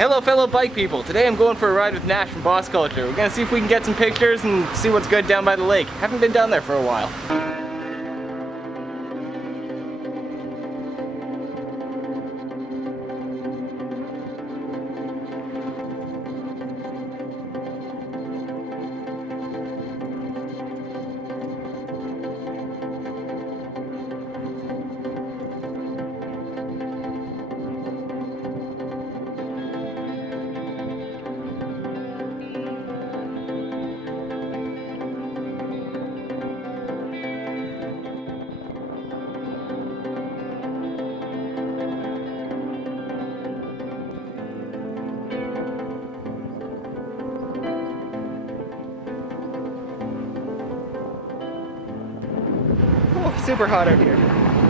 Hello fellow bike people, today I'm going for a ride with Nash from Boss Culture. We're gonna see if we can get some pictures and see what's good down by the lake. Haven't been down there for a while. Super hot out here.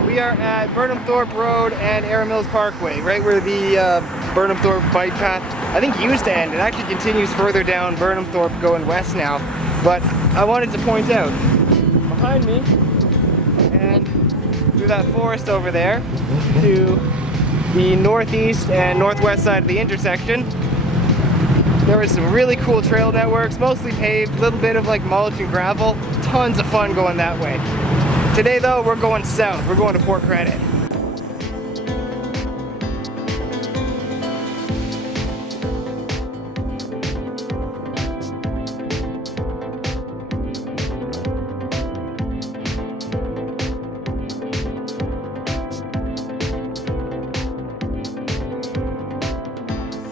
We are at Burnham Thorpe Road and Erin Mills Parkway, right where the Burnham Thorpe bike path, I think, used to end. It actually continues further down Burnham Thorpe going west now. But I wanted to point out, behind me and through that forest over there to the northeast and northwest side of the intersection, there is some really cool trail networks, mostly paved, a little bit of like mulch and gravel. Tons of fun going that way. Today though, we're going south. We're going to Port Credit.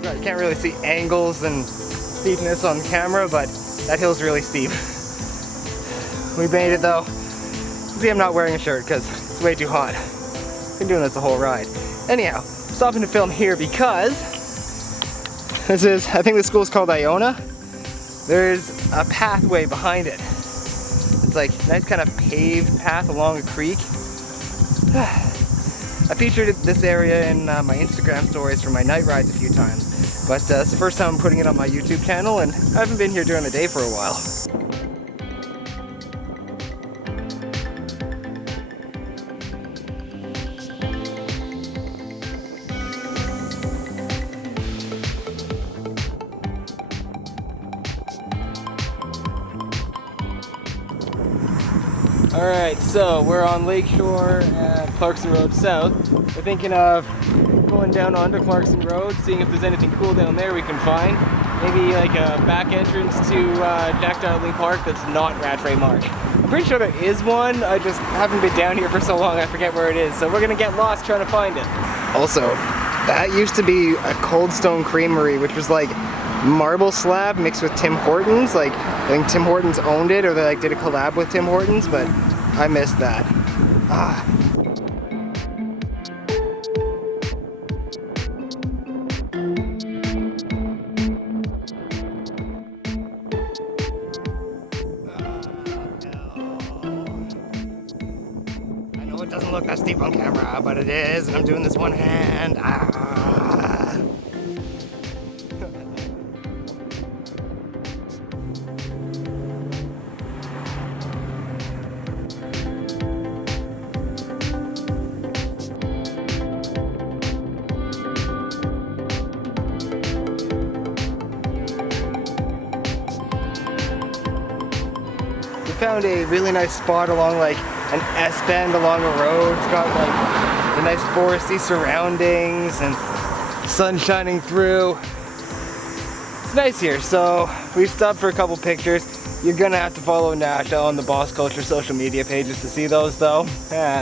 You can't really see angles and steepness on camera, but that hill's really steep. We made it though. See, I'm not wearing a shirt because it's way too hot. Been doing this the whole ride. Anyhow, stopping to film here because this is, I think the school's called Iona. There's a pathway behind it. It's like a nice kind of paved path along a creek. I featured this area in my Instagram stories for my night rides a few times, but it's the first time I'm putting it on my YouTube channel, and I haven't been here during the day for a while. Alright, so we're on Lakeshore at Clarkson Road South. We're thinking of going down onto Clarkson Road, seeing if there's anything cool down there we can find. Maybe like a back entrance to Jack Donnelly Park that's not Rattray Marsh. I'm pretty sure there is one, I just haven't been down here for so long I forget where it is, so we're gonna get lost trying to find it. Also, that used to be a Cold Stone Creamery, which was like marble slab mixed with Tim Hortons. Like, I think Tim Hortons owned it, or they like did a collab with Tim Hortons, but I missed that. Ah. I know it doesn't look that steep on camera, but it is, and I'm doing this one hand. Ah. Found a really nice spot along like an S-bend along a road. It's got like the nice foresty surroundings and sun shining through. It's nice here, so we stopped for a couple pictures. You're gonna have to follow Nash on the Boss Culture social media pages to see those though.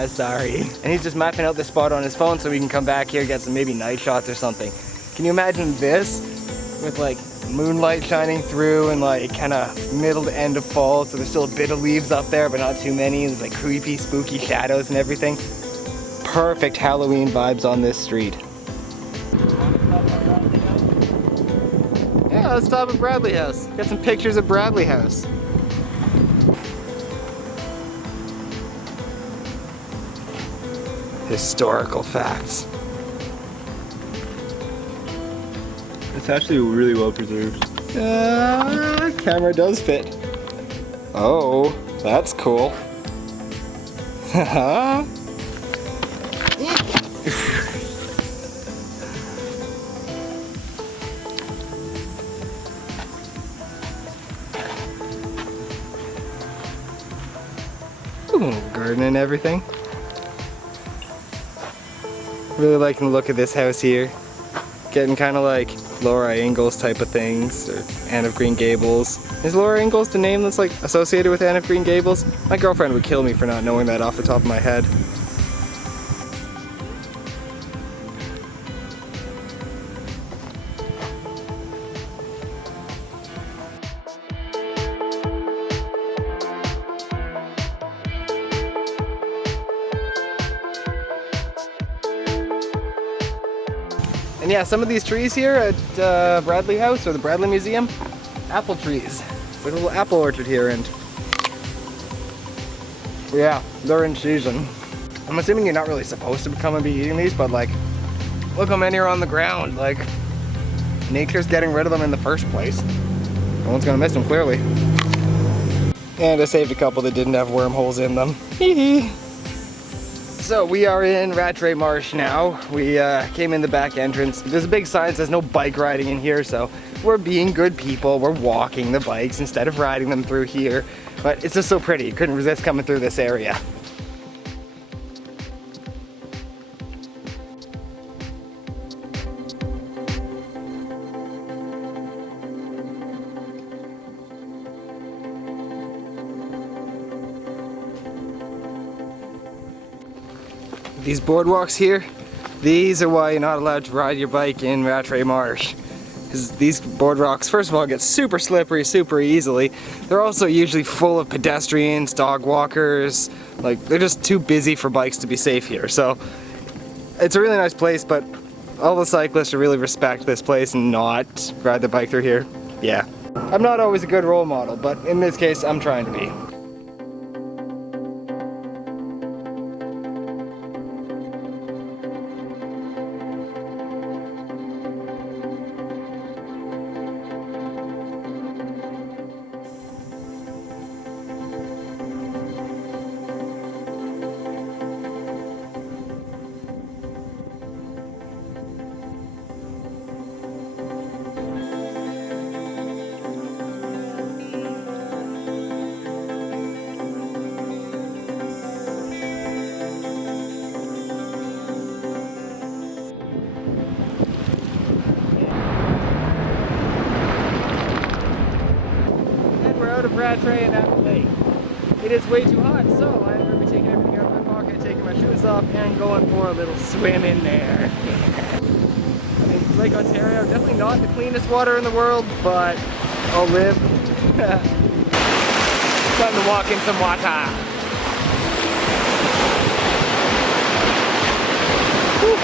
Sorry. And he's just mapping out this spot on his phone so we can come back here, get some maybe night shots or something. Can you imagine this with like moonlight shining through and like kind of middle to end of fall, so there's still a bit of leaves up there but not too many. There's like creepy spooky shadows and everything. Perfect Halloween vibes on this street. Yeah, let's stop at Bradley House. Get some pictures of Bradley House. Historical facts. It's actually really well preserved. Camera does fit. Oh, that's cool. Ooh, garden and everything. Really liking the look of this house here. Getting kind of like Laura Ingalls type of things, or Anne of Green Gables. Is Laura Ingalls the name that's like associated with Anne of Green Gables? My girlfriend would kill me for not knowing that off the top of my head. And yeah, some of these trees here at Bradley House or the Bradley Museum, apple trees. It's like a little apple orchard here, and yeah, they're in season. I'm assuming you're not really supposed to come and be eating these, but like, look how many are on the ground. Like, nature's getting rid of them in the first place. No one's gonna miss them, clearly. And I saved a couple that didn't have wormholes in them. Hee. So we are in Rattray Marsh now. We came in the back entrance. There's a big sign that says no bike riding in here, so we're being good people. We're walking the bikes instead of riding them through here. But it's just so pretty. Couldn't resist coming through this area. These boardwalks here, these are why you're not allowed to ride your bike in Rattray Marsh. Because these boardwalks, first of all, get super slippery super easily. They're also usually full of pedestrians, dog walkers. Like, they're just too busy for bikes to be safe here. So it's a really nice place, but all the cyclists should really respect this place and not ride their bike through here. Yeah. I'm not always a good role model, but in this case, I'm trying to be. Out of Rattray and out of the lake. It is way too hot, so I'm going to be taking everything out of my pocket, taking my shoes off, and going for a little swim in there. I mean, Lake Ontario, definitely not the cleanest water in the world, but I'll live. Time to walk in some water. Whew.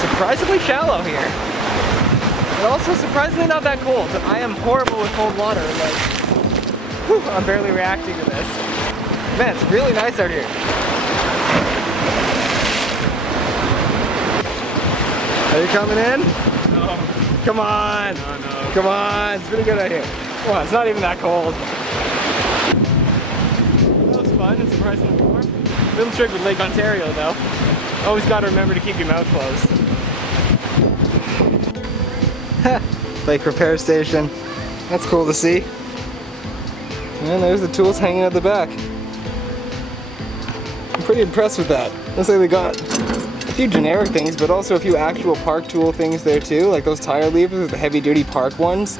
Surprisingly shallow here. But also surprisingly not that cold. I am horrible with cold water. Like, whew, I'm barely reacting to this. Man, it's really nice out here. Are you coming in? No. Come on. No. Come on. It's pretty good out here. Come on, it's not even that cold. That was fun and surprisingly warm. Little trick with Lake Ontario though. Always got to remember to keep your mouth closed. Bike repair station. That's cool to see. And there's the tools hanging at the back. I'm pretty impressed with that. Looks like they got a few generic things, but also a few actual park tool things there too, like those tire levers, the heavy duty park ones.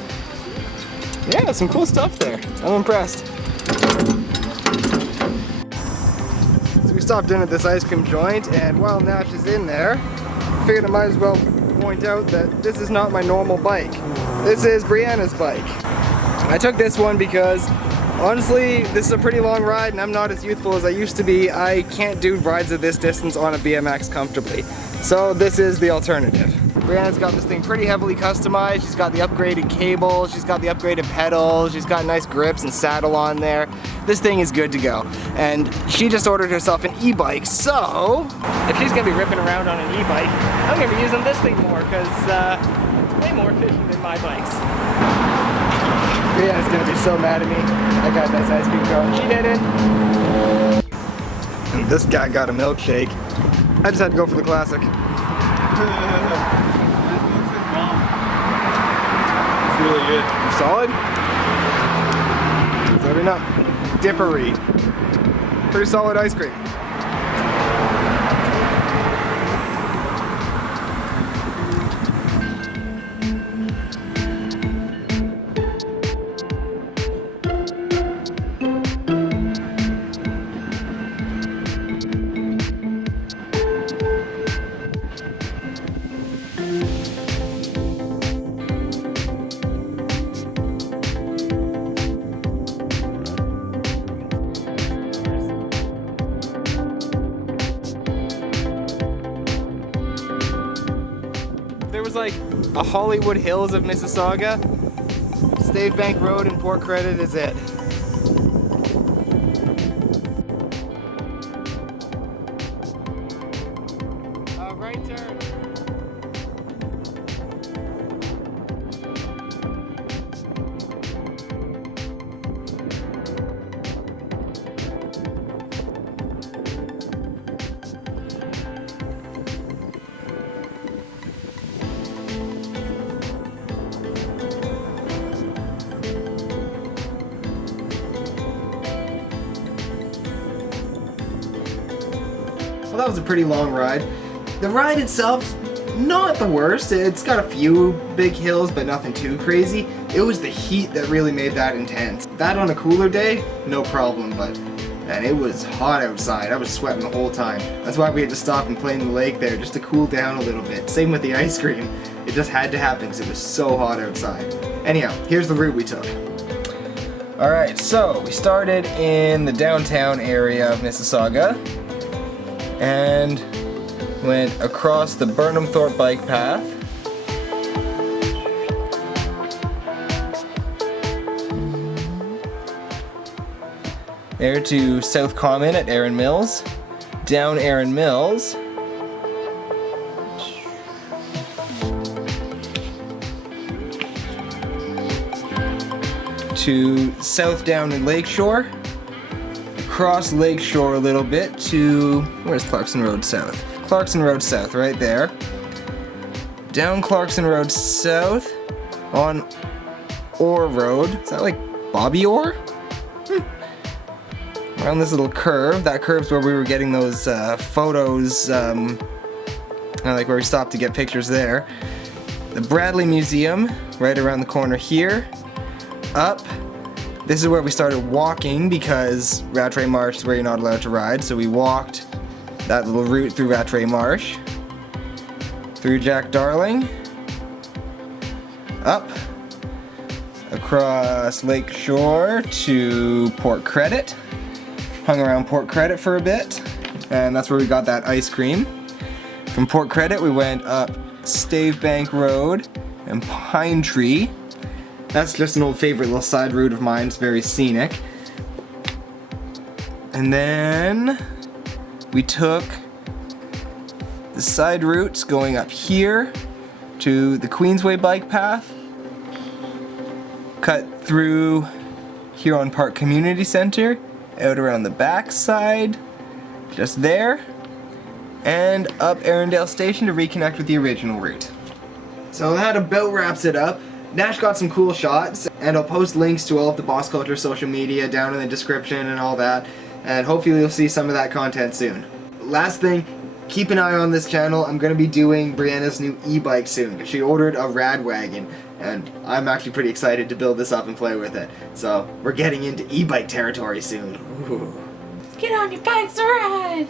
Yeah, some cool stuff there. I'm impressed. So we stopped in at this ice cream joint, and while Nash is in there, I figured I might as well point out that this is not my normal bike. This is Brianna's bike. I took this one because honestly, this is a pretty long ride and I'm not as youthful as I used to be. I can't do rides of this distance on a BMX comfortably. So this is the alternative. Brianna's got this thing pretty heavily customized. She's got the upgraded cable, she's got the upgraded pedals, she's got nice grips and saddle on there. This thing is good to go. And she just ordered herself an e-bike, so if she's gonna be ripping around on an e-bike, I'm gonna be using this thing more because it's way more efficient than my bikes. Brianna's gonna be so mad at me. I got this ice cream going. She did it. And this guy got a milkshake. I just had to go for the classic. It's really good. Solid? So Moving up. Dippery. Pretty solid ice cream. There was like a Hollywood Hills of Mississauga. Stave Bank Road and Port Credit is it. Right turn. Well, that was a pretty long ride. The ride itself, not the worst. It's got a few big hills, but nothing too crazy. It was the heat that really made that intense. That on a cooler day, no problem, but man, it was hot outside. I was sweating the whole time. That's why we had to stop and play in the lake there just to cool down a little bit. Same with the ice cream. It just had to happen because it was so hot outside. Anyhow, here's the route we took. Alright, so we started in the downtown area of Mississauga and went across the Burnham Thorpe bike path. There to South Common at Erin Mills. Down Erin Mills. To South Down and Lakeshore. Across Lakeshore a little bit to, where's Clarkson Road South? Clarkson Road South, right there. Down Clarkson Road South on Orr Road. Is that like Bobby Orr? Around this little curve. That curve's where we were getting those photos, like where we stopped to get pictures there. The Bradley Museum, right around the corner here. Up. This is where we started walking because Rattray Marsh is where you're not allowed to ride, so we walked that little route through Rattray Marsh, through Jack Darling, up, across Lake Shore to Port Credit, hung around Port Credit for a bit, and that's where we got that ice cream. From Port Credit we went up Stave Bank Road and Pine Tree. That's just an old favorite little side route of mine, it's very scenic. And then we took the side routes going up here to the Queensway bike path, cut through Huron Park Community Center, out around the back side, just there, and up Arundel Station to reconnect with the original route. So that about wraps it up. Nash got some cool shots, and I'll post links to all of the Boss Culture social media down in the description and all that, and hopefully you'll see some of that content soon. Last thing, keep an eye on this channel. I'm going to be doing Brianna's new e-bike soon. She ordered a rad wagon, and I'm actually pretty excited to build this up and play with it. So we're getting into e-bike territory soon. Ooh. Get on your bikes, ride!